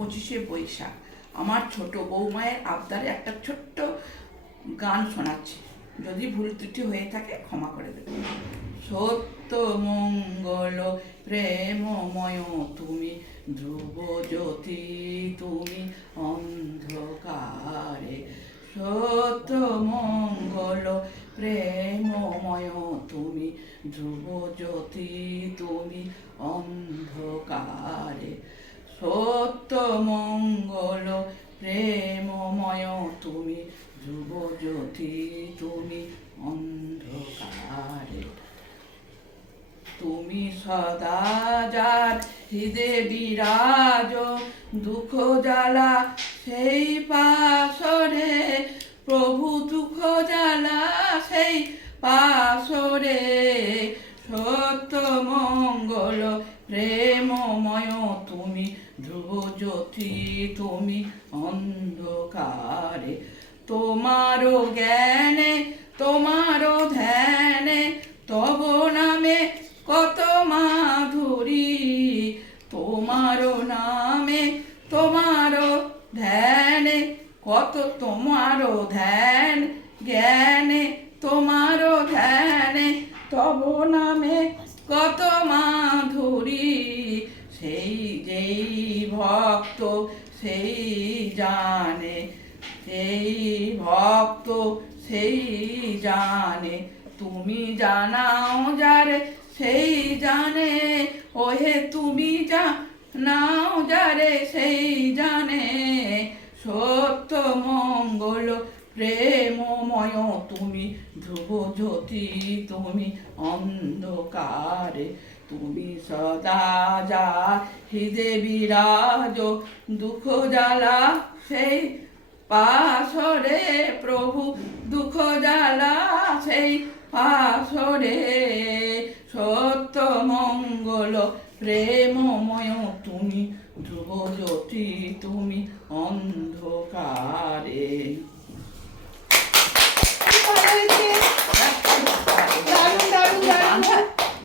25শে বৈশাখ। আমার ছোট বৌমায়ের আবদারে একটা ছোট্ট গান শোনাচ্ছি, যদি ভুল ত্রুটি হয়ে থাকে ক্ষমা করে দেবে। সত্য মঙ্গল প্রেমময় তুমি, ধ্রুব জ্যোতি তুমি অন্ধকারে। সত্য মঙ্গল প্রেমময় তুমি, ধ্রুব জ্যোতি তুমি অন্ধকারে। সত্য মঙ্গল প্রেমময় তুমি, ধ্রুব জ্যোতি তুমি অন্ধকারে। তুমি সদা যার হৃদে বিরাজ, দুঃখ জ্বালা সেই পাশরে, প্রভু দুঃখ জ্বালা সেই পাশরে। সত্য মঙ্গল প্রেমময় তুমি, ধ্রুব জ্যোতি তুমি অন্ধকারে। তোমারও জ্ঞানে তোমারও ধ্যানে, তব নামে কত মাধুরী। তোমারও নামে তোমারও ধ্যানে কত, তোমারও ধ্যান জ্ঞানে তোমারও ধ্যানে, তব নামে কত মাধুরী। সেই যেই ভক্ত সেই জানে, সেই ভক্ত সেই জানে। তুমি জানাও যারে সেই জানে, ওহে তুমি জানাও যারে সেই জানে। সত্য মঙ্গল প্রেমময় তুমি, ধ্রুব জ্যোতি তুমি অন্ধকারে। তুমি সদা যা হৃদে বিরাজ, দুঃখ জ্বালা সেই পাশরে, প্রভু দুঃখ জ্বালা সেই পাশরে। সত্য মঙ্গল প্রেমময় তুমি, ধ্রুব জ্যোতি তুমি অন্ধকারে।